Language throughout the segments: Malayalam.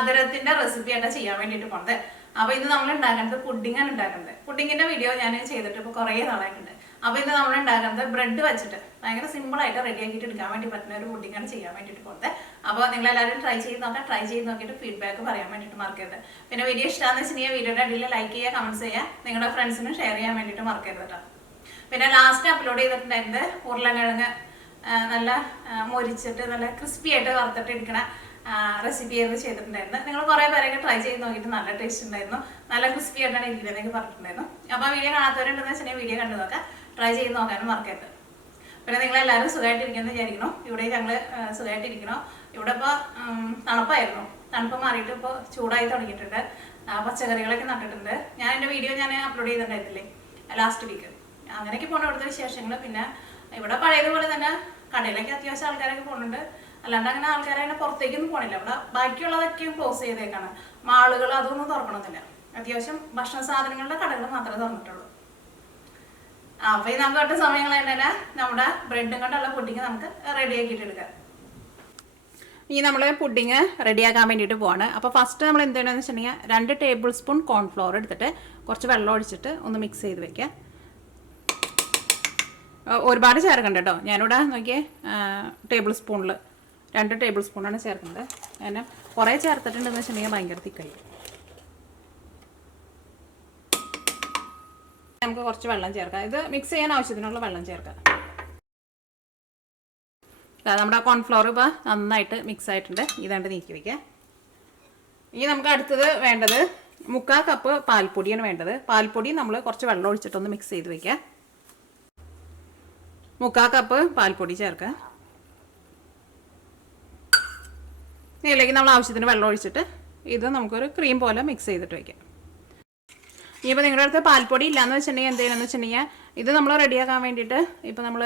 മധുരത്തിന്റെ റെസിപ്പി ആയിട്ട് ചെയ്യാൻ വേണ്ടിയിട്ട് പോണത്. അപ്പോൾ ഇന്ന് നമ്മൾ ഉണ്ടാക്കുന്നത് പുഡിംഗാണ് ഉണ്ടാക്കുന്നത്. പുഡിങ്ങിന്റെ വീഡിയോ ഞാൻ ചെയ്തിട്ട് ഇപ്പോൾ കുറേ നാളായിട്ടുണ്ട്. അപ്പോൾ ഇന്ന് നമ്മൾ ഉണ്ടാക്കുന്നത് ബ്രെഡ് വെച്ചിട്ട് ഭയങ്കര സിമ്പിളായിട്ട് റെഡിയാക്കിയിട്ട് എടുക്കാൻ വേണ്ടി പറ്റുന്ന ഒരു പുഡിംഗാണ് ചെയ്യാൻ വേണ്ടിയിട്ട് പോകുന്നത്. അപ്പോൾ നിങ്ങളെല്ലാവരും ട്രൈ ചെയ്ത് നോക്കിയിട്ട് ഫീഡ്ബാക്ക് പറയാൻ വേണ്ടിയിട്ട് മറക്കരുത്. പിന്നെ വീഡിയോ ഇഷ്ടമാണെന്ന് വെച്ചിട്ടുണ്ടെങ്കിൽ വീഡിയോയുടെ അടിയിൽ ലൈക്ക് ചെയ്യുക, കമൻറ്റ്സ് ചെയ്യുക, നിങ്ങളുടെ ഫ്രണ്ട്സിനും ഷെയർ ചെയ്യാൻ വേണ്ടിയിട്ട് മറക്കരുത് കേട്ടോ. പിന്നെ ലാസ്റ്റ് അപ്ലോഡ് ചെയ്തിട്ടുണ്ടായിരുന്നത് ഉരുളക്കിഴങ്ങ് നല്ല മൊരിച്ചിട്ട് നല്ല ക്രിസ്പി ആയിട്ട് വറുത്തിട്ട് എടുക്കണ റെസിപ്പി ചെയ്തിട്ടുണ്ടായിരുന്നു. നിങ്ങൾ കുറേ പേരൊക്കെ ട്രൈ ചെയ്ത് നോക്കിയിട്ട് നല്ല ടേസ്റ്റ് ഉണ്ടായിരുന്നു, നല്ല ക്രിസ്പി ആയിട്ടാണ് ഇരിക്കുന്നതെന്നൊക്കെ പറഞ്ഞിട്ടുണ്ടായിരുന്നു. അപ്പോൾ ആ വീഡിയോ കാണാത്തവരുണ്ടെന്ന് വെച്ചിട്ടുണ്ടെങ്കിൽ വീഡിയോ കണ്ടു നോക്കാം, ട്രൈ ചെയ്ത് നോക്കാനും മറക്കരുത്. പിന്നെ നിങ്ങളെല്ലാവരും സുഖമായിട്ടിരിക്കുമെന്ന് വിചാരിക്കണോ. ഇവിടെ ഞങ്ങൾ സുഖമായിട്ടിരിക്കണോ. ഇവിടെ ഇപ്പോൾ തണുപ്പായിരുന്നു, തണുപ്പ് മാറിയിട്ട് ഇപ്പോൾ ചൂടായി തുടങ്ങിയിട്ടുണ്ട്. പച്ചക്കറികളൊക്കെ നട്ടിട്ടുണ്ട്. ഞാൻ എൻ്റെ വീഡിയോ അപ്ലോഡ് ചെയ്തിട്ടുണ്ടായിരുന്നില്ലേ ലാസ്റ്റ് വീക്ക്. അങ്ങനെയൊക്കെ പോകണം ഇവിടുത്തെ വിശേഷങ്ങൾ. പിന്നെ ഇവിടെ പഴയതുപോലെ തന്നെ കടയിലൊക്കെ അത്യാവശ്യം ആൾക്കാരൊക്കെ പോകുന്നുണ്ട്. അല്ലാണ്ട് അങ്ങനെ ആൾക്കാരങ്ങനെ പുറത്തേക്കൊന്നും പോകണില്ല. ഇവിടെ ബാക്കിയുള്ളതൊക്കെയും ക്ലോസ് ചെയ്തേക്കാണ്. മാളുകൾ അതൊന്നും തുറക്കണമെന്നില്ല. അത്യാവശ്യം ഭക്ഷണ സാധനങ്ങളുടെ കടകൾ മാത്രമേ തുറന്നിട്ടുള്ളൂ. അപ്പോൾ ഈ നമുക്ക് ഒട്ട സമയങ്ങളായിട്ട് തന്നെ നമ്മുടെ ബ്രെഡും കൊണ്ടുള്ള പുഡിങ് നമുക്ക് റെഡിയാക്കിയിട്ട് എടുക്കാം. ഇനി നമ്മൾ പുഡിങ് റെഡിയാക്കാൻ വേണ്ടിയിട്ട് പോവാണ്. അപ്പോൾ ഫസ്റ്റ് നമ്മൾ എന്ത് ചെയ്യണമെന്ന് വെച്ചിട്ടുണ്ടെങ്കിൽ 2 ടേബിൾ സ്പൂൺ കോൺഫ്ലോർ എടുത്തിട്ട് കുറച്ച് വെള്ളം ഒഴിച്ചിട്ട് ഒന്ന് മിക്സ് ചെയ്ത് വെക്കുക. ഒരുപാട് ചേർക്കണ്ട കേട്ടോ. ഞാനിവിടെ നോക്കിയേ ടേബിൾ സ്പൂണിൽ 2 ടേബിൾ സ്പൂണാണ് ചേർക്കുന്നത്. കാരണം കുറേ ചേർത്തിട്ടുണ്ടെന്ന് വെച്ചിട്ടുണ്ടെങ്കിൽ ഭയങ്കര തിക്കായി. നമുക്ക് കുറച്ച് വെള്ളം ചേർക്കാം. ഇത് മിക്സ് ചെയ്യാൻ ആവശ്യത്തിനുള്ള വെള്ളം ചേർക്കാം. നമ്മുടെ കോൺഫ്ലോർ ഇപ്പോൾ നന്നായിട്ട് മിക്സ് ആയിട്ടുണ്ട്. ഇതാണ്ട് നീക്കി വയ്ക്കുക. ഇനി നമുക്ക് അടുത്തത് വേണ്ടത് 3/4 കപ്പ് പാൽപ്പൊടിയാണ് വേണ്ടത്. പാൽപ്പൊടി നമ്മൾ കുറച്ച് വെള്ളം ഒഴിച്ചിട്ടൊന്ന് മിക്സ് ചെയ്ത് വയ്ക്കുക. 3/4 കപ്പ് പാൽപ്പൊടി ചേർക്കുക. ഇതിലേക്ക് നമ്മൾ ആവശ്യത്തിന് വെള്ളം ഒഴിച്ചിട്ട് ഇത് നമുക്കൊരു ക്രീം പോലെ മിക്സ് ചെയ്തിട്ട് വയ്ക്കാം. ഇനിയിപ്പോൾ നിങ്ങളുടെ അടുത്ത് പാൽപ്പൊടി ഇല്ലയെന്ന് വെച്ചിട്ടുണ്ടെങ്കിൽ എന്ത് ചെയ്യണമെന്ന് വെച്ചിട്ടുണ്ടെങ്കിൽ ഇത് നമ്മൾ റെഡിയാക്കാൻ വേണ്ടിയിട്ട് ഇപ്പോൾ നമ്മൾ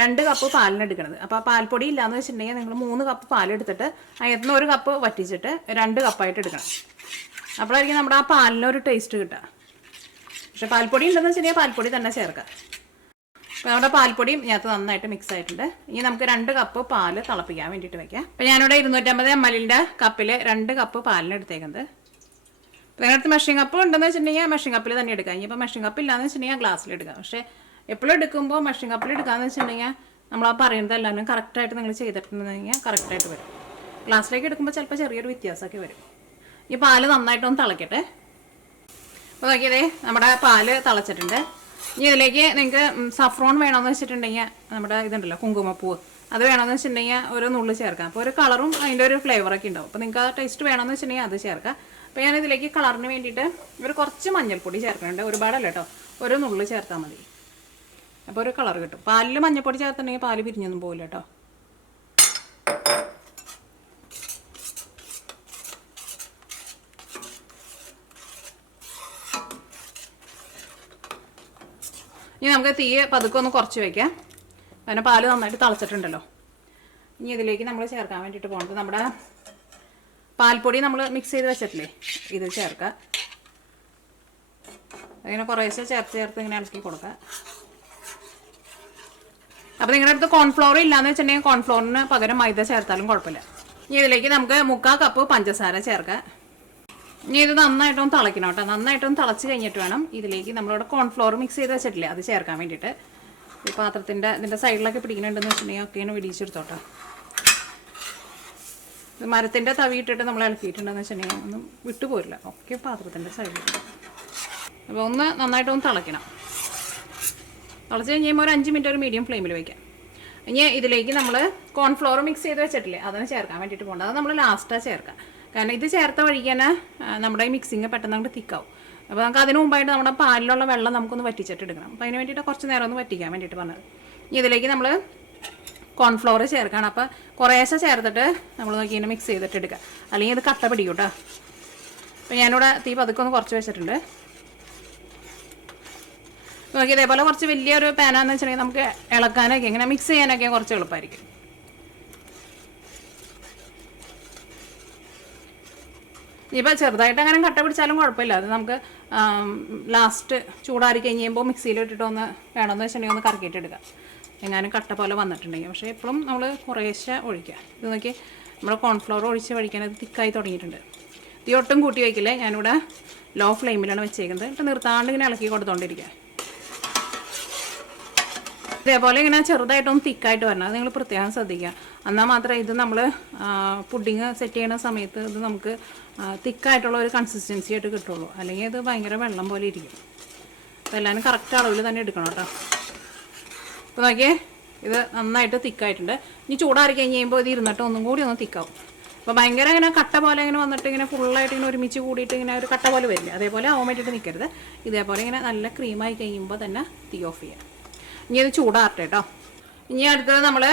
2 കപ്പ് പാലിന് എടുക്കുന്നത്. അപ്പോൾ പാൽപ്പൊടി ഇല്ലയെന്ന് വെച്ചിട്ടുണ്ടെങ്കിൽ നിങ്ങൾ 3 കപ്പ് പാലെടുത്തിട്ട് അതിൽ 1 കപ്പ് വറ്റിച്ചിട്ട് 2 കപ്പായിട്ട് എടുക്കണം. അപ്പോഴായിരിക്കും നമ്മുടെ ആ പാലിനൊരു ടേസ്റ്റ് കിട്ടുക. പക്ഷേ പാൽപ്പൊടി ഉണ്ടെന്ന് വെച്ചിട്ടുണ്ടെങ്കിൽ പാൽപ്പൊടി തന്നെ ചേർക്കാം. അപ്പോൾ നമ്മുടെ പാൽപ്പൊടിയും ഇതിനകത്ത് നന്നായിട്ട് മിക്സ് ആയിട്ടുണ്ട്. ഇനി നമുക്ക് 2 കപ്പ് പാല് തിളപ്പിക്കാൻ വേണ്ടിയിട്ട് വയ്ക്കാം. അപ്പോൾ ഞാനിവിടെ 250 ml കപ്പിൽ 2 കപ്പ് പാലിന് എടുത്തേക്കുന്നത്. അപ്പോൾ നിങ്ങളുടെ മെഷീൻ കപ്പ് ഉണ്ടെന്ന് വെച്ചിട്ടുണ്ടെങ്കിൽ മെഷീൻ കപ്പിൽ തന്നെ എടുക്കാം. ഇനിയിപ്പോൾ മെഷീൻ കപ്പ് ഇല്ലാന്ന് വെച്ചിട്ടുണ്ടെങ്കിൽ ഗ്ലാസ്സിൽ എടുക്കാം. പക്ഷേ എപ്പോഴും എടുക്കുമ്പോൾ മെഷീൻ കപ്പിൽ എടുക്കാമെന്ന് വെച്ചിട്ടുണ്ടെങ്കിൽ നമ്മൾ ആ പറയുന്നത് എല്ലാവരും കറക്റ്റായിട്ട് നിങ്ങൾ ചെയ്തിട്ടുണ്ടെങ്കിൽ കറക്റ്റായിട്ട് വരും. ഗ്ലാസ്സിലേക്ക് എടുക്കുമ്പോൾ ചിലപ്പോൾ ചെറിയൊരു വ്യത്യാസമൊക്കെ വരും. ഈ പാല് നന്നായിട്ടൊന്ന് തിളക്കട്ടെ. അപ്പോൾ നോക്കിയതേ നമ്മുടെ പാല് തിളച്ചിട്ടുണ്ട്. ഇനി ഇതിലേക്ക് നിങ്ങൾക്ക് സഫ്രോൺ വേണമെന്ന് വെച്ചിട്ടുണ്ടെങ്കിൽ നമ്മുടെ ഇതുണ്ടല്ലോ കുങ്കുമപ്പൂവ്, അത് വേണമെന്ന് വെച്ചിട്ടുണ്ടെങ്കിൽ ഒരു നുള്ളി ചേർക്കാം. അപ്പോൾ ഒരു കളറും അതിൻ്റെ ഒരു ഫ്ലേവറൊക്കെ ഉണ്ടാവും. അപ്പോൾ നിങ്ങൾക്ക് ആ ടേസ്റ്റ് വേണമെന്ന് വെച്ചിട്ടുണ്ടെങ്കിൽ അത് ചേർക്കാം. അപ്പോൾ ഞാനിതിലേക്ക് കളറിന് വേണ്ടിയിട്ട് കുറച്ച് മഞ്ഞൾപ്പൊടി ചേർക്കുന്നുണ്ട്. ഒരുപാടല്ല കേട്ടോ, ഒരു നുള്ളി ചേർത്താൽ മതി. അപ്പോൾ ഒരു കളർ കിട്ടും. പാലിൽ മഞ്ഞൾപ്പൊടി ചേർത്തിട്ടുണ്ടെങ്കിൽ പാല് പിരിഞ്ഞൊന്നും പോകില്ല കേട്ടോ. ഇനി നമുക്ക് തീ പതുക്കെ ഒന്ന് കുറച്ച് വയ്ക്കാം. കാരണം പാല് നന്നായിട്ട് തിളച്ചിട്ടുണ്ടല്ലോ. ഇനി ഇതിലേക്ക് നമ്മൾ ചേർക്കാൻ വേണ്ടിയിട്ട് പോകുന്നത് നമ്മുടെ പാൽപ്പൊടി നമ്മൾ മിക്സ് ചെയ്ത് വെച്ചിട്ടില്ലേ, ഇത് ചേർക്കുക. അങ്ങനെ കുറേശ്ശെ ചേർത്ത് ഇങ്ങനെ ഇളക്കി കൊടുക്കുക. അപ്പോൾ നിങ്ങളുടെ അടുത്ത് കോൺഫ്ലോർ ഇല്ലയെന്ന് വെച്ചിട്ടുണ്ടെങ്കിൽ കോൺഫ്ലോറിന് പകരം മൈദ ചേർത്താലും കുഴപ്പമില്ല. ഇനി ഇതിലേക്ക് നമുക്ക് 3/4 കപ്പ് പഞ്ചസാര ചേർക്കുക. ഇനി ഇത് നന്നായിട്ടൊന്ന് തിളയ്ക്കണം കേട്ടോ. നന്നായിട്ടൊന്ന് തിളച്ച് കഴിഞ്ഞിട്ട് വേണം ഇതിലേക്ക് നമ്മളിവിടെ കോൺഫ്ലോർ മിക്സ് ചെയ്ത് വെച്ചിട്ടില്ലേ അത് ചേർക്കാൻ വേണ്ടിയിട്ട്. ഈ പാത്രത്തിൻ്റെ ഇതിൻ്റെ സൈഡിലൊക്കെ പിടിക്കുന്നുണ്ടെന്ന് വെച്ചിട്ടുണ്ടെങ്കിൽ ഒക്കെയാണ് വിടിയിച്ചെടുത്തോട്ടോ. ഇത് മരത്തിൻ്റെ തവി ഇട്ടിട്ട് നമ്മൾ ഇളക്കിയിട്ടുണ്ടെന്ന് വെച്ചിട്ടുണ്ടെങ്കിൽ ഒന്നും വിട്ടുപോരില്ല, ഒക്കെ പാത്രത്തിൻ്റെ സൈഡിൽ. അപ്പോൾ ഒന്ന് നന്നായിട്ടൊന്ന് തിളയ്ക്കണം. തിളച്ച് കഴിയുമ്പോൾ ഒരു 5 മിനിറ്റ് ഒരു മീഡിയം ഫ്ലെയിമിൽ വയ്ക്കാം. ഇനി ഇതിലേക്ക് നമ്മൾ കോൺഫ്ലോർ മിക്സ് ചെയ്ത് വെച്ചിട്ടില്ലേ അതാണ് ചേർക്കാൻ വേണ്ടിയിട്ട് പോകേണ്ടത്. അത് നമ്മൾ ലാസ്റ്റാണ് ചേർക്കാം. കാരണം ഇത് ചേർത്ത വഴിക്ക് തന്നെ നമ്മുടെ ഈ മിക്സിങ് പെട്ടെന്ന് അങ്ങോട്ട് തിക്കാവും. അപ്പോൾ നമുക്ക് അതിന് മുമ്പായിട്ട് നമ്മുടെ പാലിലുള്ള വെള്ളം നമുക്കൊന്ന് വറ്റിച്ചിട്ട് എടുക്കണം. അപ്പോൾ അതിന് വേണ്ടിയിട്ട് കുറച്ച് നേരം ഒന്ന് വറ്റിക്കാൻ വേണ്ടിയിട്ട് പറഞ്ഞത്. ഇനി ഇതിലേക്ക് നമ്മൾ കോൺഫ്ലോർ ചേർക്കണം. അപ്പോൾ കുറേശ്ശെ ചേർത്തിട്ട് നമ്മൾ നോക്കി ഇങ്ങനെ മിക്സ് ചെയ്തിട്ട് എടുക്കുക, അല്ലെങ്കിൽ ഇത് കട്ട പിടിക്കും കേട്ടോ. അപ്പോൾ ഞാനിവിടെ തീ പതുക്കെ ഒന്ന് കുറച്ച് വെച്ചിട്ടുണ്ട്. നോക്കി ഇതേപോലെ കുറച്ച് വലിയൊരു പാനാന്ന് വെച്ചിട്ടുണ്ടെങ്കിൽ നമുക്ക് ഇളക്കാനൊക്കെ ഇങ്ങനെ മിക്സ് ചെയ്യാനൊക്കെ കുറച്ച് എളുപ്പമായിരിക്കും. ഇപ്പോൾ ചെറുതായിട്ട് അങ്ങനെ കട്ട പിടിച്ചാലും കുഴപ്പമില്ല. അത് നമുക്ക് ലാസ്റ്റ് ചൂടാറി കഴിയുമ്പോൾ മിക്സിയിലിട്ടിട്ട് ഒന്ന് വേണമെന്ന് വെച്ചിട്ടുണ്ടെങ്കിൽ ഒന്ന് കറക്കിയിട്ട് എടുക്കാം. എങ്ങാനും കട്ട പോലെ വന്നിട്ടുണ്ടെങ്കിൽ. പക്ഷേ എപ്പോഴും നമ്മൾ കുറേശ്ശെ ഒഴിക്കുക. ഇത് നോക്കി നമ്മുടെ കോൺഫ്ലവർ ഒഴിച്ച് വഴിക്കാൻ അത് തിക്കായി തുടങ്ങിയിട്ടുണ്ട്. തീ ഒട്ടും കൂട്ടി വയ്ക്കില്ലേ, ഞാനിവിടെ ലോ ഫ്ലെയിമിലാണ് വെച്ചേക്കുന്നത്. എന്നിട്ട് നിർത്താണ്ട് ഇങ്ങനെ ഇളക്കി കൊടുത്തോണ്ടിരിക്കുക. ഇതേപോലെ ഇങ്ങനെ ചെറുതായിട്ടൊന്ന് തിക്കായിട്ട് വരണം, അത് നിങ്ങൾ പ്രത്യേകം ശ്രദ്ധിക്കുക. എന്നാൽ മാത്രമേ ഇത് നമ്മൾ പുഡിങ് സെറ്റ് ചെയ്യുന്ന സമയത്ത് ഇത് നമുക്ക് തിക്കായിട്ടുള്ള ഒരു കൺസിസ്റ്റൻസി ആയിട്ട് കിട്ടുള്ളൂ. അല്ലെങ്കിൽ ഇത് ഭയങ്കര വെള്ളം പോലെ ഇരിക്കും. അപ്പോൾ എല്ലാവരും കറക്റ്റ് അളവിൽ തന്നെ എടുക്കണം കേട്ടോ. അപ്പോൾ നോക്കിയേ, ഇത് നന്നായിട്ട് തിക്കായിട്ടുണ്ട്. ഇനി ചൂടാറി കഴിഞ്ഞ് കഴിയുമ്പോൾ ഇത് ഇരുന്നിട്ട് ഒന്നും കൂടി ഒന്ന് തിക്കാവും. അപ്പോൾ ഭയങ്കര ഇങ്ങനെ കട്ട പോലെ ഇങ്ങനെ വന്നിട്ട് ഇങ്ങനെ ഫുള്ളായിട്ട് ഇങ്ങനെ ഒരുമിച്ച് കൂടിയിട്ട് ഇങ്ങനെ ഒരു കട്ട പോലെ വരില്ല, അതേപോലെ ആവാൻ വേണ്ടിയിട്ട് നിൽക്കരുത്. ഇതേപോലെ ഇങ്ങനെ നല്ല ക്രീമായി കഴിയുമ്പോൾ തന്നെ തീ ഓഫ് ചെയ്യാം. ഇനി ഇത് ചൂടാറട്ടെ കേട്ടോ. ഇനി അടുത്തത് നമ്മൾ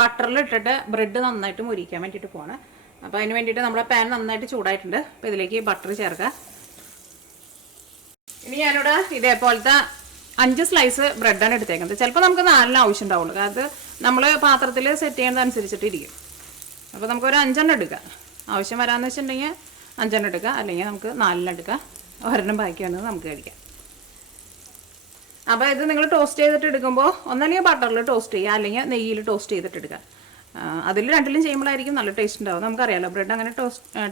ബട്ടറിലിട്ടിട്ട് ബ്രെഡ് നന്നായിട്ട് മുരിക്കാൻ വേണ്ടിയിട്ട് പോവാണ്. അപ്പോൾ അതിന് വേണ്ടിയിട്ട് നമ്മുടെ പാൻ നന്നായിട്ട് ചൂടായിട്ടുണ്ട്. അപ്പോൾ ഇതിലേക്ക് ബട്ടർ ചേർക്കുക. ഇനി ഞാനിവിടെ ഇതേപോലത്തെ 5 സ്ലൈസ് ബ്രെഡാണ് എടുത്തേക്കുന്നത്. ചിലപ്പോൾ നമുക്ക് 4 ആവശ്യം ഉണ്ടാവുള്ളൂ, അത് നമ്മൾ പാത്രത്തിൽ സെറ്റ് ചെയ്യുന്നതനുസരിച്ചിട്ട് ഇരിക്കും. അപ്പോൾ നമുക്കൊരു 5 എടുക്കാം. ആവശ്യം വരാമെന്ന് വെച്ചിട്ടുണ്ടെങ്കിൽ 5 എടുക്കുക, അല്ലെങ്കിൽ നമുക്ക് 4 എടുക്കുക. ഒരെണ്ണം ബാക്കിയാണെന്ന് നമുക്ക് കഴിക്കാം. അപ്പോൾ ഇത് നിങ്ങൾ ടോസ്റ്റ് ചെയ്തിട്ട് എടുക്കുമ്പോൾ ഒന്നല്ലെങ്കിൽ ബട്ടറിൽ ടോസ്റ്റ് ചെയ്യുക, അല്ലെങ്കിൽ നെയ്യിൽ ടോസ്റ്റ് ചെയ്തിട്ട് എടുക്കുക. അതിൽ രണ്ടിലും ചെയ്യുമ്പോഴായിരിക്കും നല്ല ടേസ്റ്റ് ഉണ്ടാവുക. നമുക്കറിയാമല്ലോ, ബ്രെഡ് അങ്ങനെ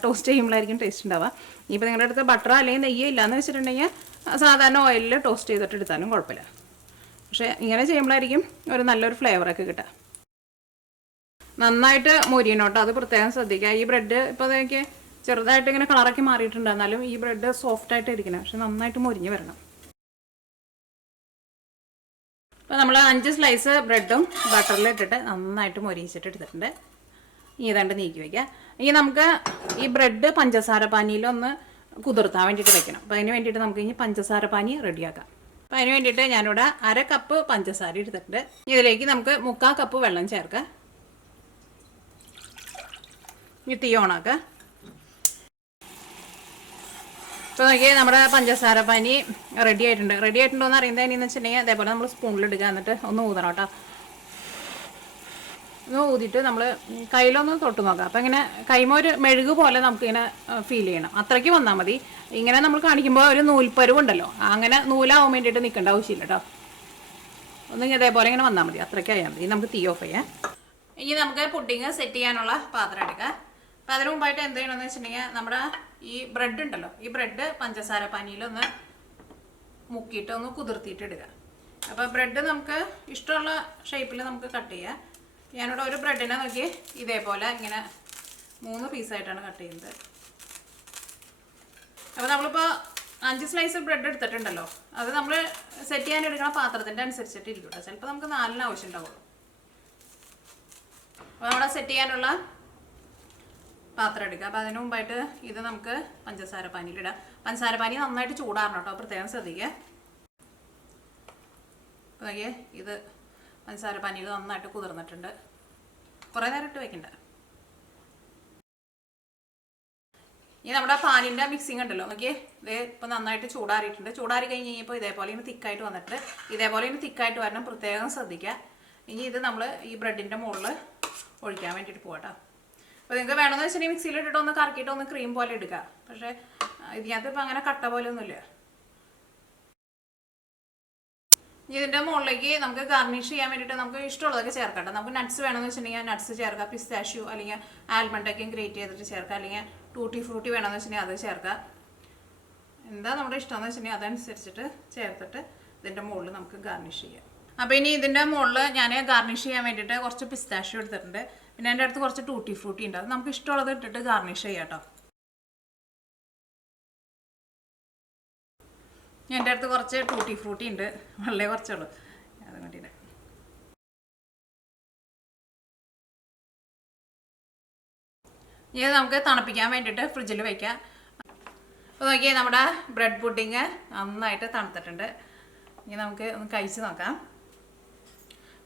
ടോസ്റ്റ് ചെയ്യുമ്പോഴായിരിക്കും ടേസ്റ്റ് ഉണ്ടാവുക. ഇപ്പോൾ നിങ്ങളുടെ അടുത്ത് ബട്ടർ അല്ലെങ്കിൽ നെയ്യ് ഇല്ലയെന്ന് വെച്ചിട്ടുണ്ടെങ്കിൽ സാധാരണ ഓയിലിൽ ടോസ്റ്റ് ചെയ്തിട്ട് എടുത്താലും കുഴപ്പമില്ല. പക്ഷേ ഇങ്ങനെ ചെയ്യുമ്പോഴായിരിക്കും ഒരു നല്ലൊരു ഫ്ലേവറൊക്കെ കിട്ടുക. നന്നായിട്ട് മൊരിയണം കേട്ടോ, അത് പ്രത്യേകം ശ്രദ്ധിക്കുക. ഈ ബ്രെഡ് ഇപ്പോൾ അതൊക്കെ ചെറുതായിട്ട് ഇങ്ങനെ കളറൊക്കെ മാറിയിട്ടുണ്ട്, എന്നാലും ഈ ബ്രെഡ് സോഫ്റ്റായിട്ട് ഇരിക്കണം, പക്ഷെ നന്നായിട്ട് മൊരിഞ്ഞ് വരണം. അപ്പോൾ നമ്മൾ 5 സ്ലൈസ് ബ്രെഡും ബട്ടറിലിട്ടിട്ട് നന്നായിട്ട് മൊരിയിച്ചിട്ട് എടുത്തിട്ടുണ്ട്. ഇനി ഏതാണ്ട് നീക്കി വയ്ക്കുക. ഇനി നമുക്ക് ഈ ബ്രെഡ് പഞ്ചസാര പാനിയിലൊന്ന് കുതിർത്താൻ വേണ്ടിയിട്ട് വെക്കണം. അപ്പോൾ അതിന് വേണ്ടിയിട്ട് നമുക്ക് ഇനി പഞ്ചസാര പാനി റെഡിയാക്കാം. അപ്പോൾ അതിന് വേണ്ടിയിട്ട് ഞാനിവിടെ 1/2 കപ്പ് പഞ്ചസാര എടുത്തിട്ടുണ്ട്. ഇതിലേക്ക് നമുക്ക് 3/4 കപ്പ് വെള്ളം ചേർക്കാം. ഇനി തീ ഓണാക്കുക. ഇപ്പോൾ നോക്കിയാൽ നമ്മുടെ പഞ്ചസാര പാനി റെഡി ആയിട്ടുണ്ട്. റെഡി ആയിട്ടുണ്ടോ എന്ന് അറിയുന്നത് എന്നു വെച്ചിട്ടുണ്ടെങ്കിൽ അതേപോലെ നമ്മൾ സ്പൂണിലിടുക, എന്നിട്ട് ഒന്ന് ഊതണം കേട്ടോ. ഒന്ന് ഊതിയിട്ട് നമ്മൾ കയ്യിലൊന്ന് തൊട്ട് നോക്കാം. അപ്പോൾ ഇങ്ങനെ കൈമ ഒരു മെഴുക് പോലെ നമുക്കിങ്ങനെ ഫീൽ ചെയ്യണം, അത്രയ്ക്ക് വന്നാൽ മതി. ഇങ്ങനെ നമ്മൾ കാണിക്കുമ്പോൾ ഒരു നൂൽപ്പരുവുണ്ടല്ലോ, അങ്ങനെ നൂലാവാൻ വേണ്ടിയിട്ട് നിൽക്കേണ്ട ആവശ്യമില്ല കേട്ടോ. ഒന്ന് ഇതേപോലെ ഇങ്ങനെ വന്നാൽ മതി, അത്രയ്ക്ക് ആയാൽ മതി. നമുക്ക് തീ ഓഫ് ചെയ്യാം. ഇനി നമുക്ക് പുഡിങ് സെറ്റ് ചെയ്യാനുള്ള പാത്രം എടുക്കാം. അപ്പോൾ അതിന് മുമ്പായിട്ട് എന്ത് ചെയ്യണമെന്ന് വെച്ചിട്ടുണ്ടെങ്കിൽ നമ്മുടെ ഈ ബ്രെഡ് ഉണ്ടല്ലോ, ഈ ബ്രെഡ് പഞ്ചസാര പാനിയിലൊന്ന് മുക്കിയിട്ട് ഒന്ന് കുതിർത്തിയിട്ട് ഇടുക. അപ്പോൾ ബ്രെഡ് നമുക്ക് ഇഷ്ടമുള്ള ഷേപ്പിൽ നമുക്ക് കട്ട് ചെയ്യാം. ഞാനിവിടെ ഒരു ബ്രെഡിനെ നോക്കി ഇതേപോലെ ഇങ്ങനെ 3 പീസായിട്ടാണ് കട്ട് ചെയ്യുന്നത്. അപ്പോൾ നമ്മളിപ്പോൾ 5 സ്ലൈസ് ബ്രെഡ് എടുത്തിട്ടുണ്ടല്ലോ, അത് നമ്മൾ സെറ്റ് ചെയ്യാൻ എടുക്കുന്ന പാത്രത്തിൻ്റെ അനുസരിച്ചിട്ട് ഇരിക്കും. ചിലപ്പോൾ നമുക്ക് 4 ആവശ്യം ഉണ്ടാവുള്ളൂ. അപ്പോൾ നമ്മളെ സെറ്റ് ചെയ്യാനുള്ള പാത്രം എടുക്കുക. അപ്പോൾ അതിന് മുമ്പായിട്ട് ഇത് നമുക്ക് പഞ്ചസാര പാനിയിലിടാം. പഞ്ചസാര പാനി നന്നായിട്ട് ചൂടാറണം കേട്ടോ, പ്രത്യേകം ശ്രദ്ധിക്കുക. അപ്പോൾ നോക്കിയേ, ഇത് പഞ്ചസാര പാനിയിൽ നന്നായിട്ട് കുതിർന്നിട്ടുണ്ട്. കുറേ നേരം ഇട്ട് വെക്കണ്ട. ഇനി നമ്മുടെ പാനിൻ്റെ മിക്സിങ് ഉണ്ടല്ലോ, നോക്കിയേ, ഇത് ഇപ്പോൾ നന്നായിട്ട് ചൂടാറിയിട്ടുണ്ട്. ചൂടാറി കഴിഞ്ഞ് കഴിഞ്ഞപ്പോൾ ഇതേപോലെ ഇങ്ങനെ തിക്കായിട്ട് വന്നിട്ട്, ഇതേപോലെ ഇങ്ങനെ തിക്കായിട്ട് വരണം, പ്രത്യേകം ശ്രദ്ധിക്കുക. ഇനി ഇത് നമ്മൾ ഈ ബ്രെഡിൻ്റെ മുകളിൽ ഒഴിക്കാൻ വേണ്ടിയിട്ട് പോകട്ടോ. അപ്പോൾ നിങ്ങൾക്ക് വേണമെന്ന് വെച്ചിട്ടുണ്ടെങ്കിൽ മിക്സിയിലിട്ടിട്ട് ഒന്ന് കറക്കിയിട്ട് ഒന്ന് ക്രീം പോലെ എടുക്കുക. പക്ഷേ ഇതിനകത്ത് ഇപ്പോൾ അങ്ങനെ കട്ട പോലെ ഒന്നുമില്ല. ഇതിൻ്റെ മുകളിലേക്ക് നമുക്ക് ഗാർണിഷ് ചെയ്യാൻ വേണ്ടിയിട്ട് നമുക്ക് ഇഷ്ടമുള്ളതൊക്കെ ചേർക്കട്ടെ. നമുക്ക് നട്ട്സ് വേണമെന്ന് വെച്ചിട്ടുണ്ടെങ്കിൽ നട്ട്സ് ചേർക്കുക, പിസ്താഷ്യോ അല്ലെങ്കിൽ ആൽമണ്ടൊക്കെയും ഗ്രേറ്റ് ചെയ്തിട്ട് ചേർക്കുക, അല്ലെങ്കിൽ ടൂട്ടി ഫ്രൂട്ടി വേണമെന്ന് വെച്ചിട്ടുണ്ടെങ്കിൽ അത് ചേർക്കുക. എന്താ നമ്മുടെ ഇഷ്ടമെന്ന് വെച്ചിട്ടുണ്ടെങ്കിൽ അതനുസരിച്ചിട്ട് ചേർത്തിട്ട് ഇതിൻ്റെ മുകളിൽ നമുക്ക് ഗാർണിഷ് ചെയ്യാം. അപ്പോൾ ഇനി ഇതിൻ്റെ മുകളിൽ ഞാൻ ഗാർണിഷ് ചെയ്യാൻ വേണ്ടിയിട്ട് കുറച്ച് പിസ്താഷ്യോ എടുത്തിട്ടുണ്ട്. പിന്നെ എൻ്റെ അടുത്ത് കുറച്ച് ടൂട്ടി ഫ്രൂട്ടി ഉണ്ട്, അത് നമുക്ക് ഇഷ്ടമുള്ളത് ഇട്ടിട്ട് ഗാർണിഷ് ചെയ്യാം കേട്ടോ. എൻ്റെ അടുത്ത് കുറച്ച് ടൂട്ടി ഫ്രൂട്ടി ഉണ്ട്, വളരെ കുറച്ചുള്ളൂ, അത് വേണ്ടിയിട്ട്. ഇത് നമുക്ക് തണുപ്പിക്കാൻ വേണ്ടിയിട്ട് ഫ്രിഡ്ജിൽ വയ്ക്കാം. അപ്പോൾ നോക്കിയാൽ നമ്മുടെ ബ്രെഡ് പുഡിങ് നന്നായിട്ട് തണുത്തിട്ടുണ്ട്. ഇനി നമുക്ക് ഒന്ന് കഴിച്ച് നോക്കാം.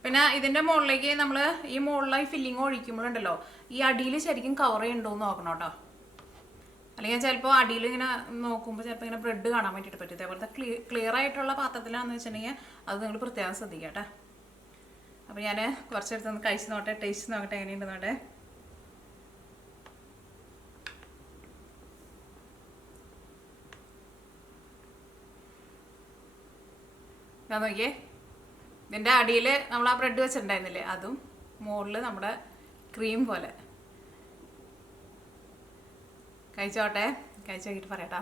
പിന്നെ ഇതിൻ്റെ മുകളിലേക്ക് നമ്മൾ ഈ മുകളിലായി ഫില്ലിങ് ഒഴിക്കുമ്പോഴുണ്ടല്ലോ, ഈ അടിയിൽ ശരിക്കും കവർ ചെയ്യുന്നുണ്ടോ എന്ന് നോക്കണം കേട്ടോ. അല്ലെങ്കിൽ ചിലപ്പോൾ അടിയിൽ ഇങ്ങനെ നോക്കുമ്പോൾ ചിലപ്പോൾ ഇങ്ങനെ ബ്രെഡ് കാണാൻ വേണ്ടിയിട്ട് പറ്റും. ഇതേപോലത്തെ ക്ലിയർ ആയിട്ടുള്ള പാത്രത്തിലാണെന്ന് വെച്ചിട്ടുണ്ടെങ്കിൽ അത് നിങ്ങൾ പ്രത്യേകം ശ്രദ്ധിക്കുക കേട്ടോ. അപ്പോൾ ഞാൻ കുറച്ചെടുത്തൊന്ന് കഴിച്ച് നോട്ടെ, ടേസ്റ്റ് നോക്കട്ടെ എങ്ങനെയുണ്ട് നോട്ടെ. ഞാൻ നോക്കിയേ, ഇതിൻ്റെ അടിയിൽ നമ്മൾ ആ ബ്രെഡ് വെച്ചിട്ടുണ്ടായിരുന്നില്ലേ, അതും മുകളിൽ നമ്മുടെ ക്രീം പോലെ കഴിച്ചോട്ടെ, കഴിച്ച് നോക്കിയിട്ട് പറയട്ടാ.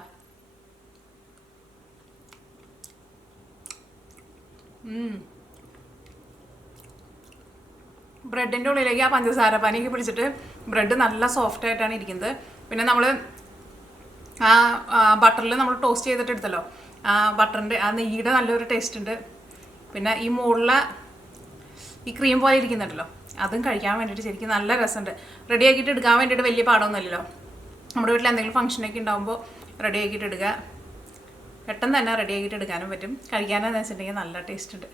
ബ്രെഡിൻ്റെ ഉള്ളിലേക്ക് ആ പഞ്ചസാര പാനിയൊക്കെ പിടിച്ചിട്ട് ബ്രെഡ് നല്ല സോഫ്റ്റ് ആയിട്ടാണ് ഇരിക്കുന്നത്. പിന്നെ നമ്മൾ ആ ബട്ടറിൽ നമ്മൾ ടോസ്റ്റ് ചെയ്തിട്ട് എടുത്തല്ലോ, ആ ബട്ടറിൻ്റെ ആ നെയ്യുടെ നല്ലൊരു ടേസ്റ്റ് ഉണ്ട്. പിന്നെ ഈ മുകളിലെ ഈ ക്രീം പോലെ ഇരിക്കുന്നുണ്ടല്ലോ, അതും കഴിക്കാൻ വേണ്ടിയിട്ട് ശരിക്കും നല്ല രസമുണ്ട്. റെഡി ആക്കിയിട്ട് എടുക്കാൻ വേണ്ടിയിട്ട് വലിയ പാടൊന്നുമില്ലല്ലോ. നമ്മുടെ വീട്ടിൽ എന്തെങ്കിലും ഫംഗ്ഷനൊക്കെ ഉണ്ടാകുമ്പോൾ റെഡി ആക്കിയിട്ട് എടുക്കുക, പെട്ടെന്ന് തന്നെ റെഡി ആക്കിയിട്ട് എടുക്കാനും പറ്റും. കഴിക്കാനെന്ന് വെച്ചിട്ടുണ്ടെങ്കിൽ നല്ല ടേസ്റ്റ് ഉണ്ട്.